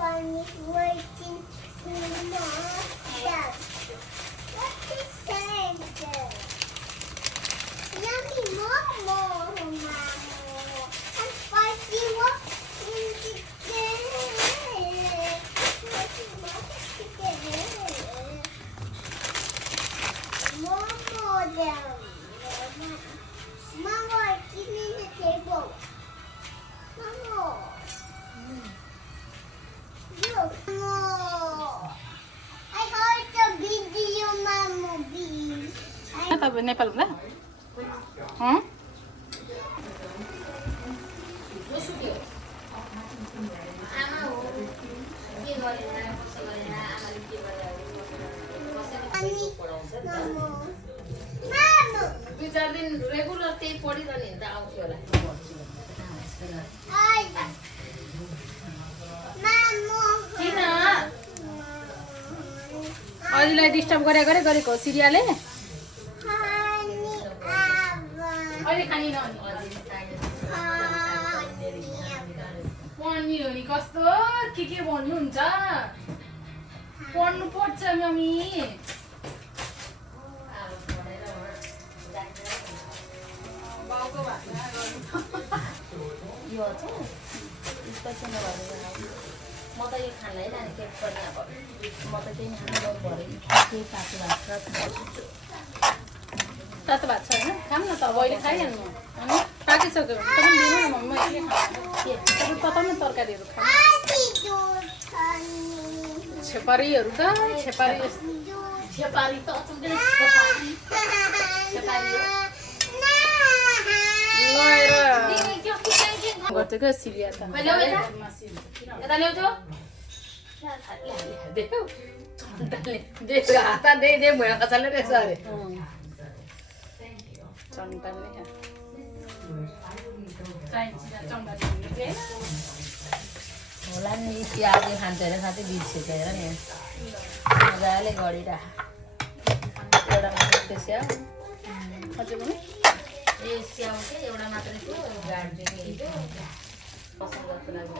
One is waiting to mom. What is that? Yummy momo, mamo. And spicy what in the Momo down. Mama, give me the table. Mama. Look. Mama. I heard the video, Mama. तपाईँ नेपालमा हँ दुई चार दिन regular त्यही पढिरहने त आउँथ्यो होला किन अरूलाई डिस्टर्ब गरेको सिरियाले अहिले खानी नहुने पढ्ने हो नि कस्तो के भन्नुहुन्छ पढ्नु पर्छ मम्मी बाउको भाषा यो चाहिँ स्पेसल नभएर म त यो खानलाई लाने केक पनि अब म त त्यही खानु भरे केही तातो भात तातो भात छ होइन खाऊँ न त अब अहिले खाइहाल्नु अनि पाकिसक्यो भने पनि दिनु न मम्मी मैले खानु पकाउनु तरकारीहरू खानु छेपारीहरू त छेपारी छेपारी त अचम्मै छेपारी लगाएर गर्छ क्या सिरिया त यता ल्याउँथ्यो हात दे भुँडा कचाले रहेछ अरे होला नि स्याउ खान्छ अरे साथै बिर्सेछ हेर नि मजाले गरिरह एउटा मात्रै स्याउ ए स्याउ चाहिँ एउटा मात्रै थियो गाडी चाहिँ पसन्द गर्छु लागि